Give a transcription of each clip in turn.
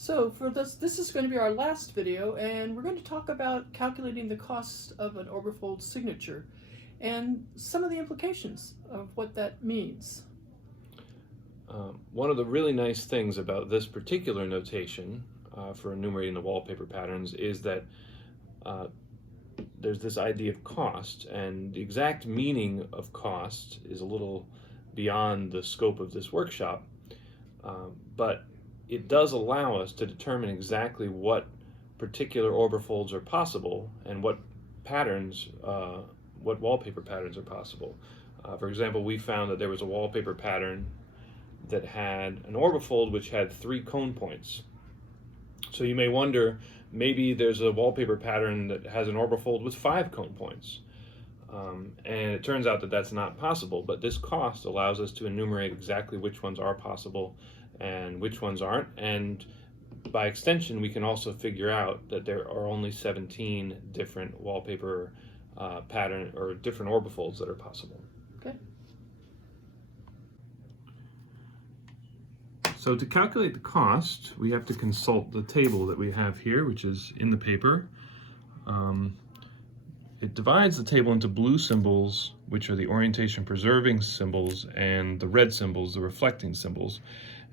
So for this is going to be our last video, and we're going to talk about calculating the cost of an orbifold signature and some of the implications of what that means. One of the really nice things about this particular notation for enumerating the wallpaper patterns is that there's this idea of cost, and the exact meaning of cost is a little beyond the scope of this workshop, but it does allow us to determine exactly what particular orbifolds are possible and what patterns, what wallpaper patterns are possible. For example, we found that there was a wallpaper pattern that had an orbifold which had 3 cone points. So you may wonder, maybe there's a wallpaper pattern that has an orbifold with 5 cone points. And it turns out that that's not possible, but this cost allows us to enumerate exactly which ones are possible and which ones aren't, and by extension we can also figure out that there are only 17 different wallpaper pattern or different orbifolds that are possible. Okay. So to calculate the cost, we have to consult the table that we have here, which is in the paper. It divides the table into blue symbols, which are the orientation preserving symbols, and the red symbols, the reflecting symbols.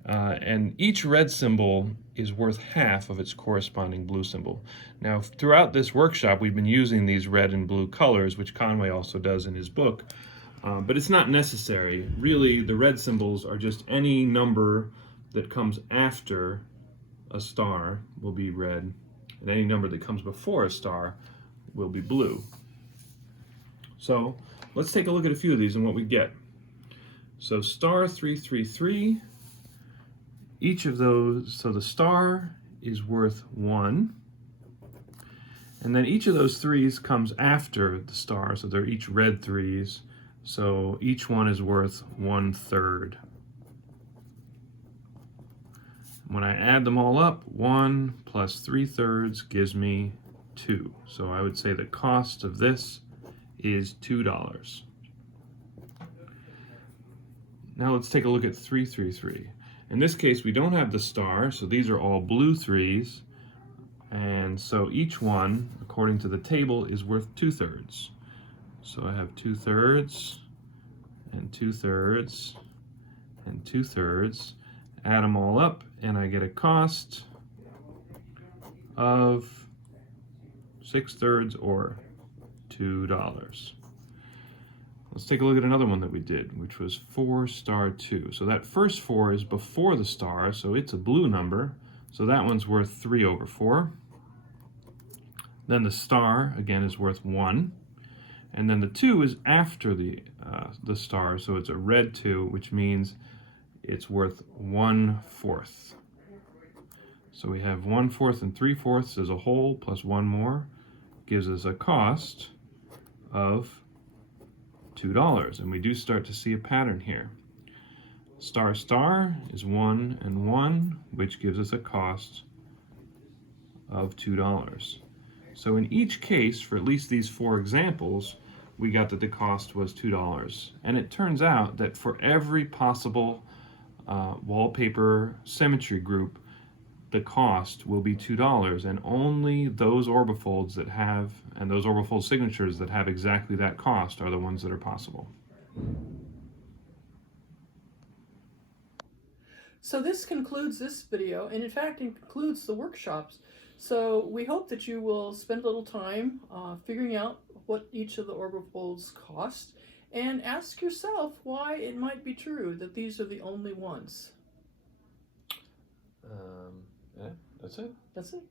And each red symbol is worth half of its corresponding blue symbol. Now, throughout this workshop, we've been using these red and blue colors, which Conway also does in his book, but it's not necessary. Really, the red symbols are just any number that comes after a star will be red, and any number that comes before a star will be blue. So let's take a look at a few of these and what we get. So star 333, each of those, so the star is worth 1, and then each of those 3's comes after the star, so they're each red 3's, so each one is worth 1/3. When I add them all up, 1 plus 3/3 gives me 2. So I would say the cost of this is $2. Now let's take a look at 333. In this case, we don't have the star, so these are all blue 3's, and so each one, according to the table, is worth 2/3. So I have 2/3 and 2/3 and 2/3. Add them all up, and I get a cost of 6/3 or $2. Let's take a look at another one that we did, which was 4 star 2. So that first 4 is before the star, so it's a blue number. So that one's worth 3/4. Then the star, again, is worth 1. And then the 2 is after the star, so it's a red 2, which means it's worth 1/4. So we have 1/4 and 3/4 as a whole, plus one more, gives us a cost of $2. And we do start to see a pattern here. Star star is 1 and 1, which gives us a cost of $2. So in each case, for at least these 4 examples, we got that the cost was $2. And it turns out that for every possible wallpaper symmetry group, the cost will be $2, and only those orbifolds that have, and those orbifold signatures that have exactly that cost are the ones that are possible. So this concludes this video, and in fact it concludes the workshops. So we hope that you will spend a little time figuring out what each of the orbifolds cost, and ask yourself why it might be true that these are the only ones. Yeah, that's it. That's it.